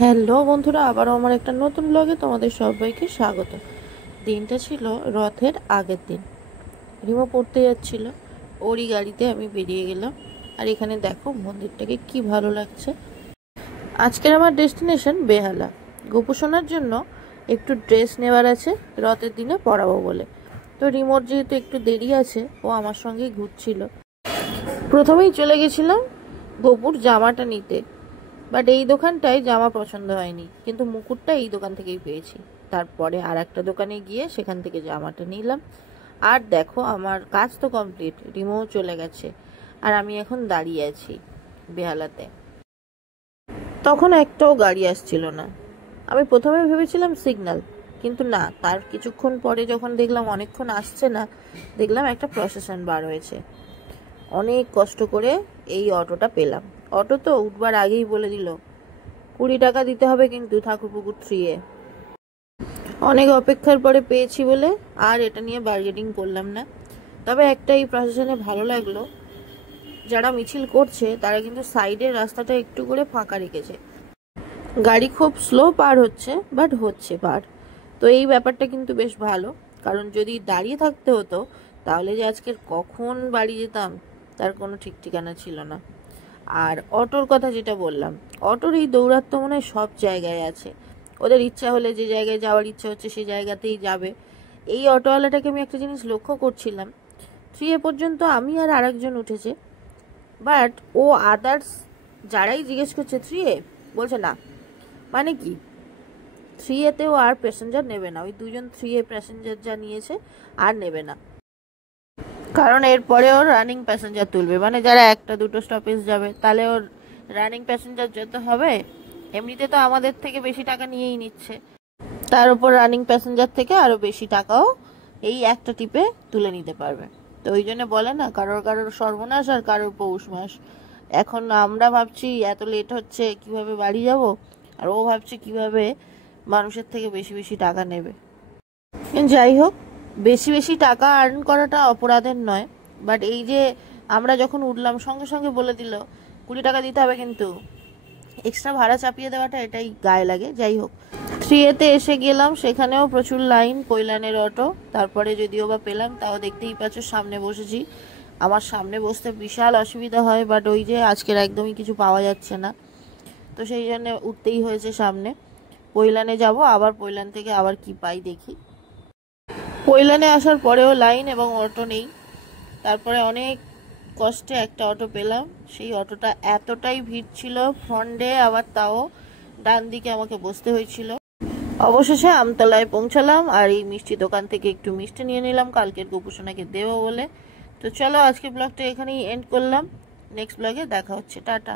Hello বন্ধুরা, আবারও আমার একটা নতুন ব্লগে তোমাদের সবাইকে স্বাগত। দিনটা ছিল রথের আগের দিন। রিমো পড়তে যাচ্ছিল, ওরই গাড়িতে আমি বেরিয়ে গেলাম। আর এখানে দেখো মন্দিরটাকে কি ভালো লাগছে। আজকের আমার ডেস্টিনেশন বেহালা। গোপু সোনার জন্য একটু ড্রেস নেওয়ার আছে, রথের দিনে পরাবো বলে। তো রিমোর যেহেতু একটু দেরি আছে, ও আমার সঙ্গেই ঘুরছিল। প্রথমেই চলে গেছিলাম গোপুর জামাটা নিতে, বাট এই দোকানটায় জামা পছন্দ হয়নি, কিন্তু মুকুটটা এই দোকান থেকেই পেয়েছি। তারপরে আর একটা দোকানে গিয়ে সেখান থেকে জামাটা নিলাম। আর দেখো আমার কাজ তো কমপ্লিট, রিমোও চলে গেছে, আর আমি এখন দাঁড়িয়ে আছি বেহালাতে। তখন একটাও গাড়ি আসছিল না। আমি প্রথমে ভেবেছিলাম সিগন্যাল, কিন্তু না, তার কিছুক্ষণ পরে যখন দেখলাম অনেকক্ষণ আসছে না, দেখলাম একটা প্রসেশন বার হয়েছে। অনেক কষ্ট করে এই অটোটা পেলাম। অটো তো উঠবার আগেই বলে দিল 20 টাকা দিতে হবে, কিন্তু ঠাকুরপুকুর 3-এ। অনেক অপেক্ষার পরে পেয়েছি বলে আর এটা নিয়ে বার্গেনিং করলাম না। তবে একটা এই প্রসেশনে ভালো লাগলো, যারা মিছিল করছে তারা কিন্তু সাইডের রাস্তাটা একটু করে ফাঁকা রেখেছে। গাড়ি খুব স্লো পার হচ্ছে, বাট হচ্ছে পার। তো এই ব্যাপারটা কিন্তু বেশ ভালো, কারণ যদি দাঁড়িয়ে থাকতে হতো তাহলে যে আজকের কখন বাড়ি যেতাম তার কোনো ঠিক ঠিকানা ছিল না। আর অটোর কথা যেটা বললাম, অটোর এই দৌরাত্ম্য মনে হয় সব জায়গায় আছে। ওদের ইচ্ছা হলে যে জায়গায় যাওয়ার ইচ্ছা হচ্ছে সেই জায়গাতেই যাবে। এই অটোওয়ালাটাকে আমি একটা জিনিস লক্ষ্য করছিলাম, 3-এ পর্যন্ত আমি আর আরেকজন উঠেছে, বাট ও আদার্স যারাই জিজ্ঞেস করছে 3-এ, বলছে না। মানে কি, 3-এতেও আর প্যাসেঞ্জার নেবে না। ওই 2জন 3-এ প্যাসেঞ্জার যা নিয়েছে আর নেবে না, কারণ এরপরে ওর রানিং প্যাসেঞ্জার তুলবে। মানে যারা একটা দুটো স্টপেজ যাবে, তাহলে ওর রানিং প্যাসেঞ্জার যত হবে, এমনিতে তো আমাদের থেকে বেশি টাকা নিয়েই নিচ্ছে, তার উপর রানিং প্যাসেঞ্জার থেকে আরো বেশি টাকাও এই একটা টিপে তুলে নিতে পারবে। তো ওই জন্য বলে না, কারোর কারোর সর্বনাশ আর কারোর পৌষ মাস। এখন আমরা ভাবছি এত লেট হচ্ছে কিভাবে বাড়ি যাব, আর ও ভাবছে কিভাবে মানুষের থেকে বেশি বেশি টাকা নেবে। যাই হোক, বেশি বেশি টাকা আর্ন করাটা অপরাধের নয়, বাট এই যে আমরা যখন উঠলাম সঙ্গে সঙ্গে বলে দিল 20 টাকা দিতে হবে, কিন্তু এক্সট্রা ভাড়া চাপিয়ে দেওয়াটা এটাই গায়ে লাগে। যাই হোক, 3-এতে এসে গেলাম, সেখানেও প্রচুর লাইন, কৈলানের অটো। তারপরে যদিও বা পেলাম, তাও দেখতেই পাচ্ছ সামনে বসেছি। আমার সামনে বসতে বিশাল অসুবিধা হয়, বাট ওই যে আজকের একদমই কিছু পাওয়া যাচ্ছে না, তো সেই জন্য উঠতেই হয়েছে সামনে। কৈলানে যাব, আবার কৈলান থেকে আবার কি পাই দেখি। কৈলানে আসার পরেও লাইন এবং অটো নেই। তারপরে অনেক কষ্টে একটা অটো পেলাম। সেই অটোটা এতটাই ভিড় ছিল ফ্রন্টে, আবার তাও ডান দিকে আমাকে বসতে হয়েছিল। অবশেষে আমতলায় পৌঁছালাম, আর এই মিষ্টি দোকান থেকে একটু মিষ্টি নিয়ে নিলাম কালকের গোপুসোনাকে দেবো বলে। তো চলো, আজকে ব্লগটা এখানেই এন্ড করলাম। নেক্সট ব্লগে দেখা হচ্ছে, টাটা।